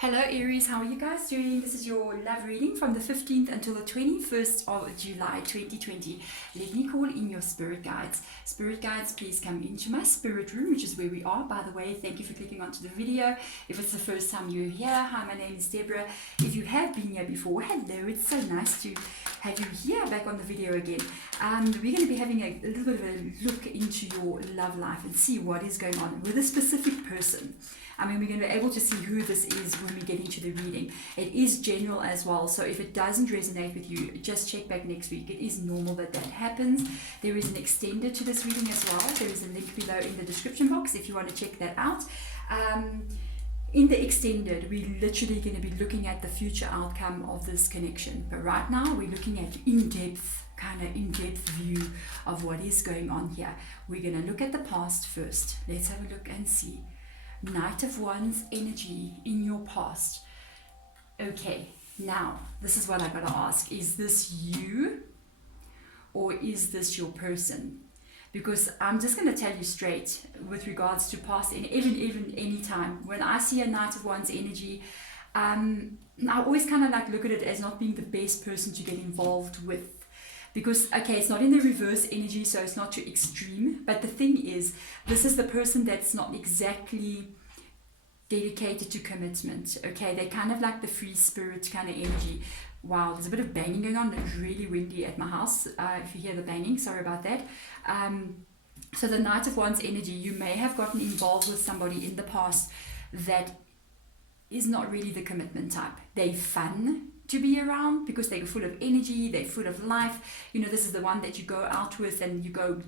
Hello Aries, how are you guys doing? This is your love reading from the 15th until the 21st of July 2020. Let me call in your spirit guides. Spirit guides, please come into my spirit room, which is where we are. By the way, thank you for clicking onto the video. If it's the first time you're here, hi, my name is Deborah. If you have been here before, hello, it's so nice to have you here back on the video again. We're going to be having a little bit of a look into your love life and see what is going on with a specific person. We're going to be able to see who this is when we get into the reading. It is general as well, so if it doesn't resonate with you, just check back next week. It is normal that happens. There is an extended to this reading as well. There is a link below in the description box if you want to check that out. In the extended, we're literally going to be looking at the future outcome of this connection. But right now, we're looking at in-depth view of what is going on here. We're going to look at the past first. Let's have a look and see. Knight of Wands energy in your past. Okay, now this is what I gotta ask. Is this you or is this your person? Because I'm just gonna tell you straight with regards to past, and even any time when I see a Knight of Wands energy, I always kind of like look at it as not being the best person to get involved with. Because, okay, it's not in the reverse energy, so it's not too extreme. But the thing is, this is the person that's not exactly dedicated to commitment, okay? They're kind of like the free spirit kind of energy. Wow, there's a bit of banging going on. It's really windy at my house. If you hear the banging, sorry about that. So the Knight of Wands energy, you may have gotten involved with somebody in the past that is not really the commitment type. They're fun to be around because they're full of energy, they're full of life. You know, this is the one that you go out with and you go,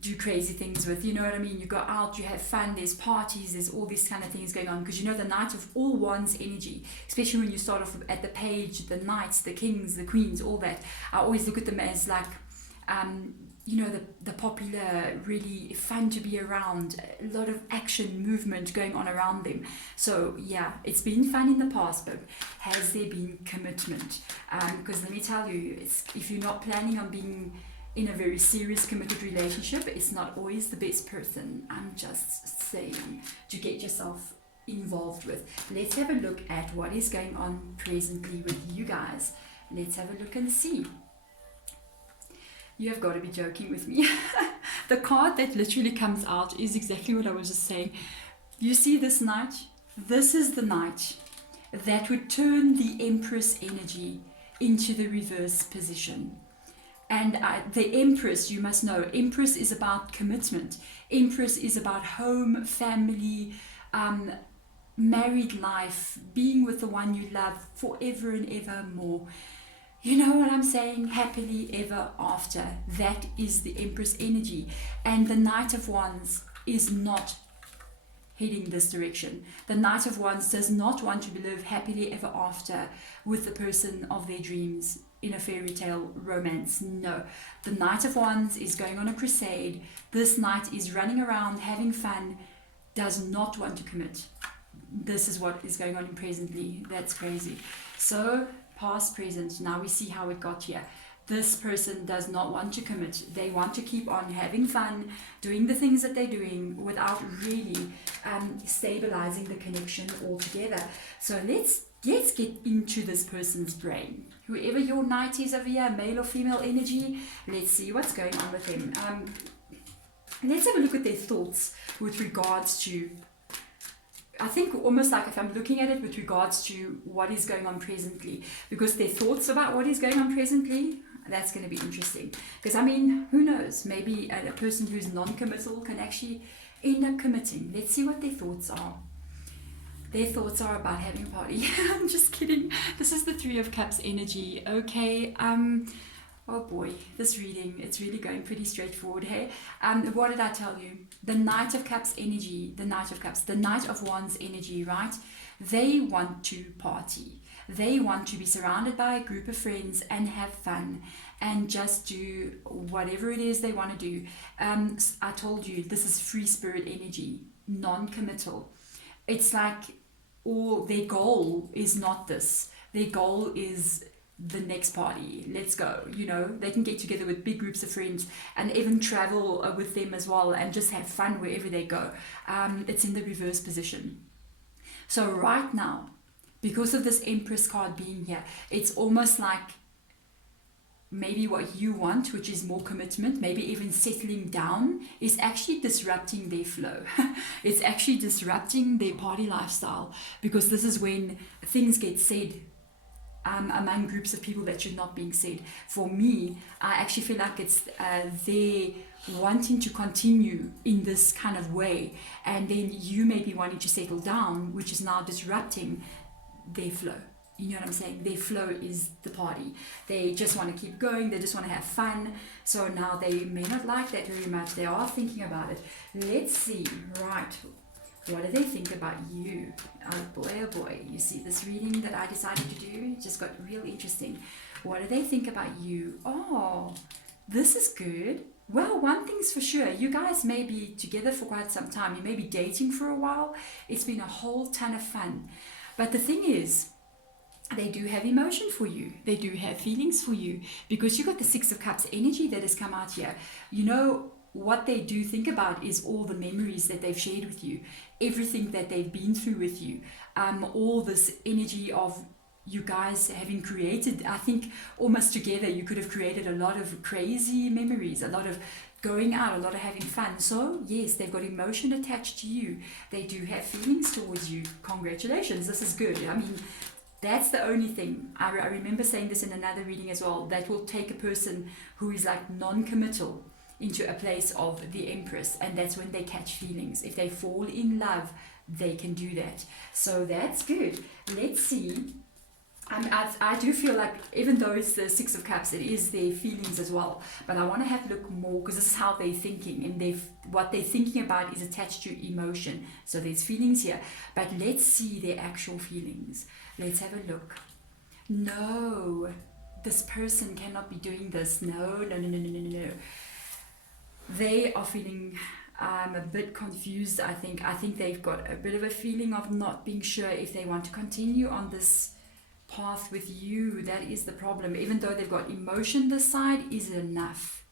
do crazy things with, you know what I mean? You go out, you have fun, there's parties, there's all these kind of things going on. Because the Knight of all Wands energy, especially when you start off at the page, the knights, the kings, the queens, all that, I always look at them as like, the popular, really fun to be around, a lot of action, movement going on around them. So yeah, it's been fun in the past, but has there been commitment? Because let me tell you, if you're not planning on being in a very serious committed relationship, it's not always the best person, I'm just saying, to get yourself involved with. Let's have a look at what is going on presently with you guys. Let's have a look and see. You have got to be joking with me. The card that literally comes out is exactly what I was just saying. You see this knight? This is the knight that would turn the Empress energy into the reverse position. And the Empress, you must know, Empress is about commitment. Empress is about home, family, married life, being with the one you love forever and ever more. You know what I'm saying? Happily ever after. That is the Empress energy. And the Knight of Wands is not heading this direction. The Knight of Wands does not want to live happily ever after with the person of their dreams in a fairy tale romance. No. The Knight of Wands is going on a crusade. This knight is running around having fun, does not want to commit. This is what is going on presently. That's crazy. So past, present, now we see how it got here. This person does not want to commit. They want to keep on having fun, doing the things that they're doing without really stabilizing the connection altogether. So let's get into this person's brain. Whoever your knight is over here, male or female energy, let's see what's going on with them. Let's have a look at their thoughts with regards to, I think almost like if I'm looking at it with regards to what is going on presently, because their thoughts about what is going on presently, that's going to be interesting. Because who knows, maybe a person who's non-committal can actually end up committing. Let's see what their thoughts are. Their thoughts are about having a party. I'm just kidding. This is the Three of Cups energy. Okay, oh boy, this reading, it's really going pretty straightforward, hey? What did I tell you? The Knight of Cups energy, the Knight of Wands energy, right? They want to party. They want to be surrounded by a group of friends and have fun and just do whatever it is they want to do. I told you, this is free spirit energy, non-committal. It's like, or their goal is not this. Their goal is the next party, let's go. They can get together with big groups of friends and even travel with them as well and just have fun wherever they go. It's in the reverse position. So right now, because of this Empress card being here, it's almost like maybe what you want, which is more commitment, maybe even settling down, is actually disrupting their flow. It's actually disrupting their party lifestyle, because this is when things get said among groups of people that should not being said. For me, I actually feel like it's they wanting to continue in this kind of way, and then you may be wanting to settle down, which is now disrupting their flow. You know what I'm saying? Their flow is the party. They just want to keep going. They just want to have fun. So now they may not like that very much. They are thinking about it. Let's see. Right. What do they think about you? Oh boy. You see this reading that I decided to do? It just got real interesting. What do they think about you? Oh, this is good. Well, one thing's for sure. You guys may be together for quite some time. You may be dating for a while. It's been a whole ton of fun. But the thing is, they do have emotion for you. They do have feelings for you, because you got the Six of Cups energy that has come out here. You know, what they do think about is all the memories that they've shared with you, everything that they've been through with you, all this energy of you guys having created, I think almost together you could have created a lot of crazy memories, a lot of going out, a lot of having fun. So yes, they've got emotion attached to you. They do have feelings towards you. Congratulations, this is good. I mean, that's the only thing. I remember saying this in another reading as well, that will take a person who is like non-committal into a place of the Empress, and that's when they catch feelings. If they fall in love, they can do that. So that's good. Let's see. I do feel like, even though it's the Six of Cups, it is their feelings as well. But I want to have a look more, because this is how they're thinking, and what they're thinking about is attached to emotion. So there's feelings here. But let's see their actual feelings. Let's have a look. No, this person cannot be doing this. No. They are feeling a bit confused, I think. I think they've got a bit of a feeling of not being sure if they want to continue on this path with you. That is the problem. Even though they've got emotion this side, is it enough?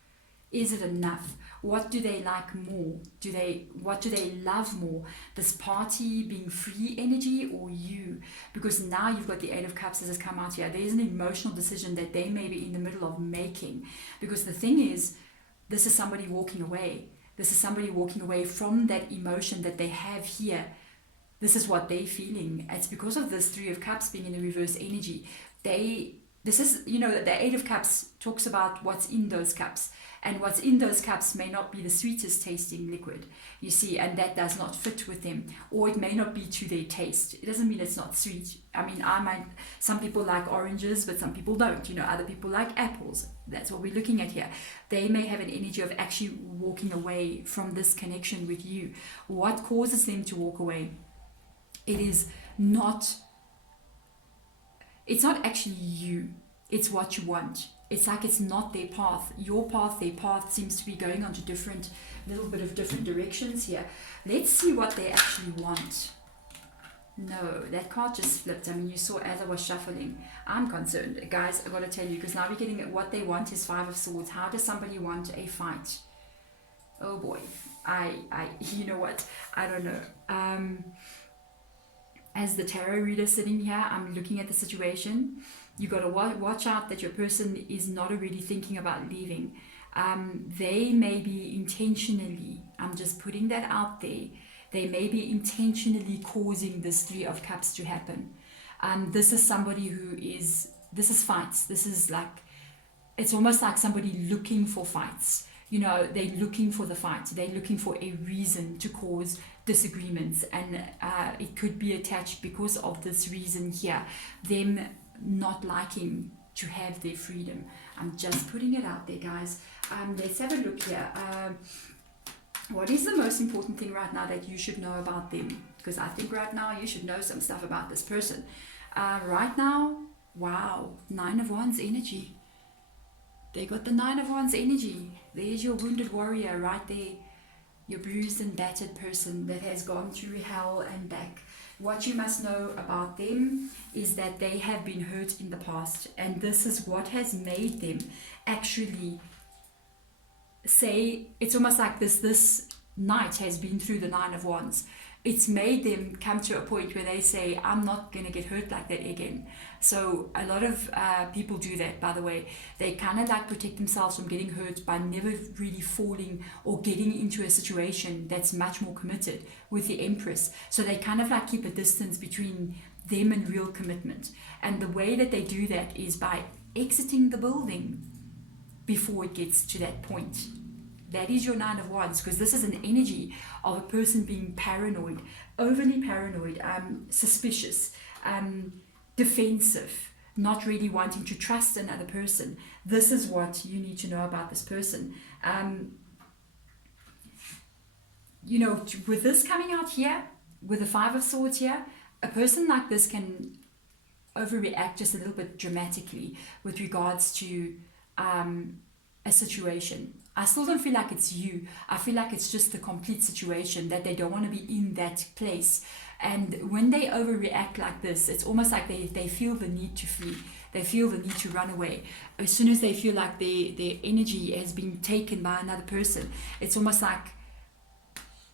Is it enough? What do they like more? What do they love more? This party, being free energy, or you? Because now you've got the Eight of Cups that has come out here. There is an emotional decision that they may be in the middle of making. Because the thing is, this is somebody walking away. This is somebody walking away from that emotion that they have here. This is what they're feeling. It's because of this Three of Cups being in the reverse energy. This is, the Eight of Cups talks about what's in those cups. And what's in those cups may not be the sweetest tasting liquid, you see, and that does not fit with them. Or it may not be to their taste. It doesn't mean it's not sweet. I mean, some people like oranges, but some people don't. Other people like apples. That's what we're looking at here. They may have an energy of actually walking away from this connection with you. What causes them to walk away? It's not actually you. It's what you want. It's like it's not their path. Your path, their path seems to be going on to little bit of different directions here. Let's see what they actually want. No, that card just flipped. I mean, you saw as I was shuffling. I'm concerned. Guys, I've got to tell you, because now we're getting at what they want is Five of Swords. How does somebody want a fight? Oh boy. You know what? I don't know. As the tarot reader sitting here, I'm looking at the situation. You got to watch out that your person is not already thinking about leaving. They may be intentionally, I'm just putting that out there, they may be intentionally causing this Three of Cups to happen. This is somebody this is fights. This is like, it's almost like somebody looking for fights. They're looking for the fight. They're looking for a reason to cause disagreements, and it could be attached because of this reason here, them not liking to have their freedom. I'm just putting it out there, guys. Let's have a look here. What is the most important thing right now that you should know about them? Because I think right now you should know some stuff about this person. Right now, wow, Nine of Wands energy. They got the Nine of Wands energy. There's your wounded warrior right there. Your bruised and battered person that has gone through hell and back. What you must know about them is that they have been hurt in the past, and this is what has made them actually say, it's almost like this knight has been through the Nine of Wands, it's made them come to a point where they say, I'm not going to get hurt like that again. So a lot of people do that, by the way. They kind of like protect themselves from getting hurt by never really falling or getting into a situation that's much more committed with the Empress. So they kind of like keep a distance between them and real commitment. And the way that they do that is by exiting the building before it gets to that point. That is your Nine of Wands, because this is an energy of a person being paranoid, overly paranoid, suspicious, defensive, not really wanting to trust another person. This is what you need to know about this person. You know, with this coming out here, with the Five of Swords here, a person like this can overreact just a little bit dramatically with regards to a situation. I still don't feel like it's you. I feel like it's just the complete situation, that they don't want to be in that place. And when they overreact like this, it's almost like they feel the need to flee. They feel the need to run away. As soon as they feel like their energy has been taken by another person, it's almost like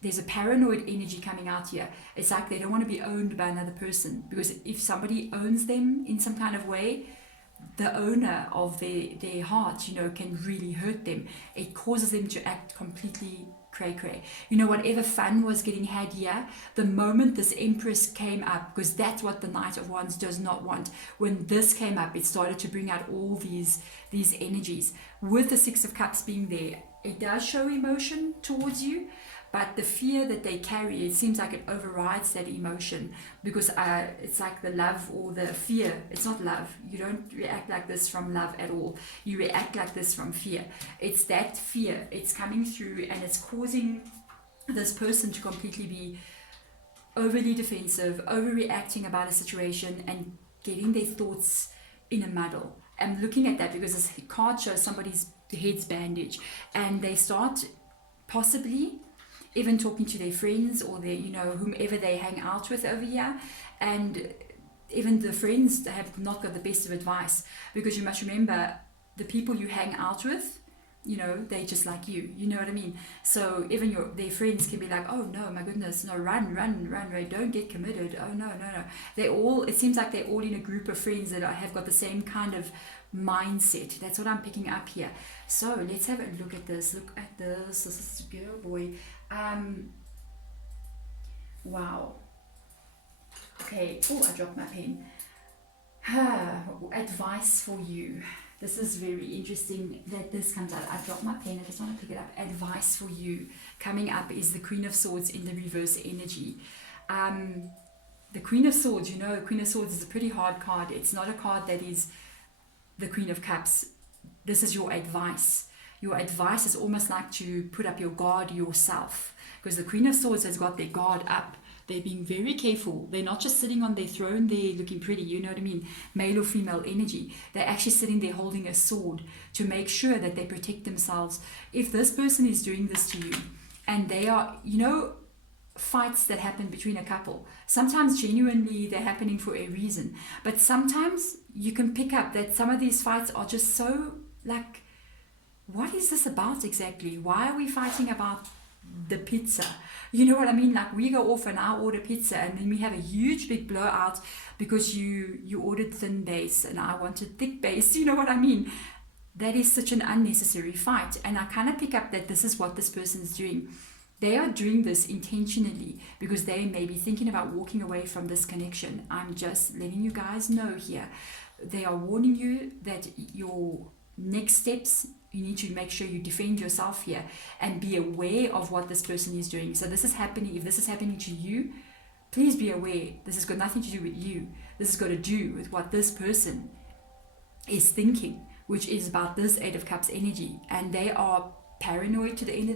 there's a paranoid energy coming out here. It's like they don't want to be owned by another person, because if somebody owns them in some kind of way, the owner of their heart, you know, can really hurt them. It causes them to act completely cray-cray. You know, whatever fun was getting had here, the moment this Empress came up, because that's what the Knight of Wands does not want. When this came up, it started to bring out all these energies. With the Six of Cups being there, it does show emotion towards you, but the fear that they carry, it seems like it overrides that emotion, because it's like the love or the fear. It's not love. You don't react like this from love at all. You react like this from fear. It's that fear. It's coming through, and it's causing this person to completely be overly defensive, overreacting about a situation, and getting their thoughts in a muddle. I'm looking at that because this card shows somebody's head's bandaged, and they start possibly even talking to their friends or their, you know, whomever they hang out with over here. And even the friends have not got the best of advice, because you must remember, the people you hang out with, you know, they just like you know what I mean? So even their friends can be like, oh no, my goodness, no, run, don't get committed. Oh no. They all, it seems like they're all in a group of friends that have got the same kind of mindset. That's what I'm picking up here. So let's have a look at this. This is good, boy. Wow. Okay. Oh, I dropped my pen. Advice for you. This is very interesting that this comes out. I dropped my pen. I just want to pick it up. Advice for you. Coming up is the Queen of Swords in the reverse energy. The Queen of Swords, you know, Queen of Swords is a pretty hard card. It's not a card that is the Queen of Cups. This is your advice. Your advice is almost like to put up your guard yourself, because the Queen of Swords has got their guard up. They're being very careful. They're not just sitting on their throne there looking pretty, you know what I mean? Male or female energy. They're actually sitting there holding a sword to make sure that they protect themselves. If this person is doing this to you, and they are, you know, fights that happen between a couple, sometimes genuinely they're happening for a reason, but sometimes you can pick up that some of these fights are just so like, what is this about exactly? Why are we fighting about the pizza? You know what I mean? Like, we go off and I order pizza, and then we have a huge big blowout because you ordered thin base and I wanted thick base. You know what I mean? That is such an unnecessary fight. And I kind of pick up that this is what this person is doing. They are doing this intentionally because they may be thinking about walking away from this connection. I'm just letting you guys know here. They are warning you that your next steps, you need to make sure you defend yourself here and be aware of what this person is doing. So this is happening. If this is happening to you, please be aware. This has got nothing to do with you. This has got to do with what this person is thinking, which is about this Eight of Cups energy. And they are paranoid to the end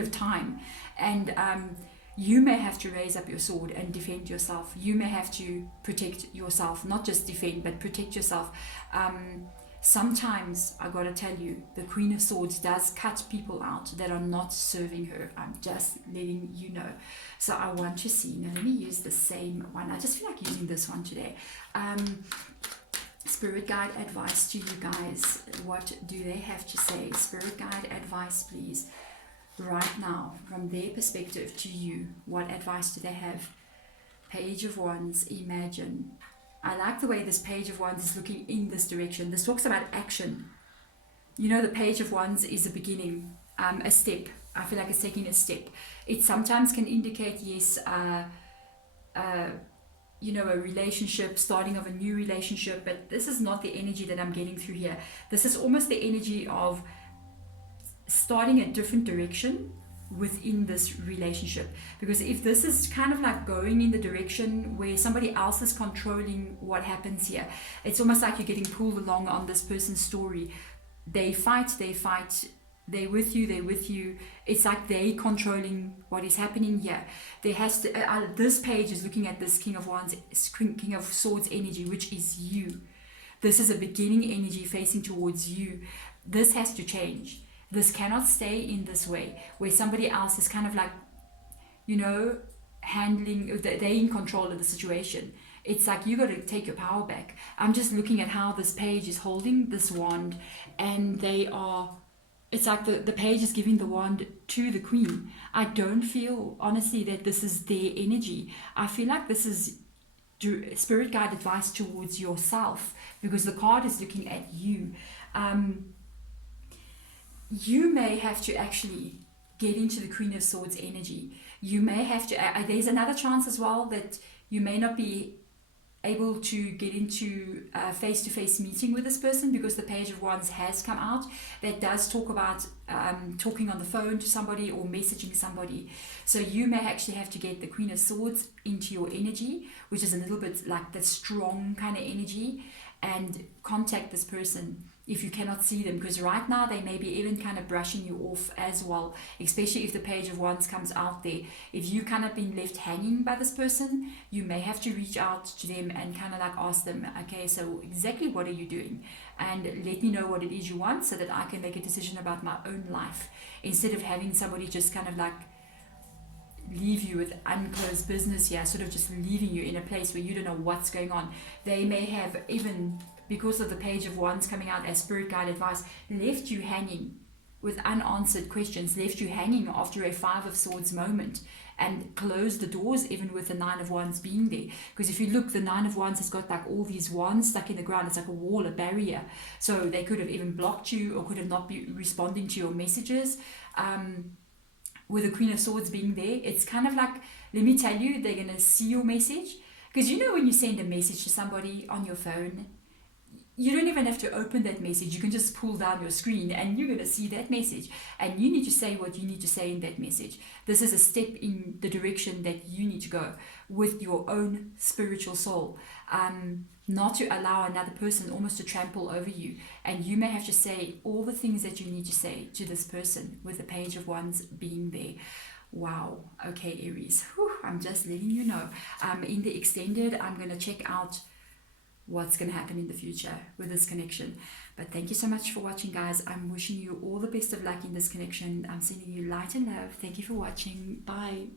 of time. And you may have to raise up your sword and defend yourself. You may have to protect yourself, not just defend, but protect yourself. Sometimes, I gotta tell you, the Queen of Swords does cut people out that are not serving her. I'm just letting you know. So I want to see. Now let me use the same one. I just feel like using this one today. Spirit guide advice to you guys. What do they have to say? Spirit guide advice, please. right now, from their perspective to you, what advice do they have? Page of Wands, imagine. I like the way this Page of Wands is looking in this direction. This talks about action. You know, the Page of Wands is a beginning, a step. I feel like it's taking a step. It sometimes can indicate, yes, you know, a relationship, starting of a new relationship, but this is not the energy that I'm getting through here. This is almost the energy of starting a different direction within this relationship, because if this is kind of like going in the direction where somebody else is controlling what happens here, it's almost like you're getting pulled along on this person's story. They fight, they're with you. It's like they controlling what is happening here. There has to this page is looking at this King of Wands, King of Swords energy, which is you. This is a beginning energy facing towards you. This has to change. This cannot stay in this way, where somebody else is kind of like, you know, handling, they're in control of the situation. It's like you got to take your power back. I'm just looking at how this page is holding this wand, and it's like the page is giving the wand to the queen. I don't feel, honestly, that this is their energy. I feel like this is spirit guide advice towards yourself, because the card is looking at you. You may have to actually get into the Queen of Swords energy. You may have to, there's another chance as well that you may not be able to get into a face-to-face meeting with this person, because the Page of Wands has come out. That does talk about talking on the phone to somebody or messaging somebody. So you may actually have to get the Queen of Swords into your energy, which is a little bit like the strong kind of energy, and contact this person if you cannot see them, because right now they may be even kind of brushing you off as well, especially if the Page of Wands comes out there. If you kind of been left hanging by this person, you may have to reach out to them and kind of like ask them, okay, so exactly what are you doing, and let me know what it is you want, so that I can make a decision about my own life, instead of having somebody just kind of like leave you with unclosed business here, sort of just leaving you in a place where you don't know what's going on. They may have, even because of the Page of Wands coming out as spirit guide advice, left you hanging with unanswered questions, left you hanging after a Five of Swords moment, and closed the doors even with the Nine of Wands being there. Because if you look, the Nine of Wands has got like all these wands stuck in the ground. It's like a wall, a barrier. So they could have even blocked you, or could have not be responding to your messages. With the Queen of Swords being there, it's kind of like, let me tell you, they're going to see your message. Because you know, when you send a message to somebody on your phone, you don't even have to open that message. You can just pull down your screen and you're going to see that message. And you need to say what you need to say in that message. This is a step in the direction that you need to go with your own spiritual soul. Not to allow another person almost to trample over you. And you may have to say all the things that you need to say to this person, with the Page of Wands being there. Wow. Okay, Aries. Whew, I'm just letting you know. In the extended, I'm going to check out what's going to happen in the future with this connection. But thank you so much for watching, guys. I'm wishing you all the best of luck in this connection. I'm sending you light and love. Thank you for watching. Bye.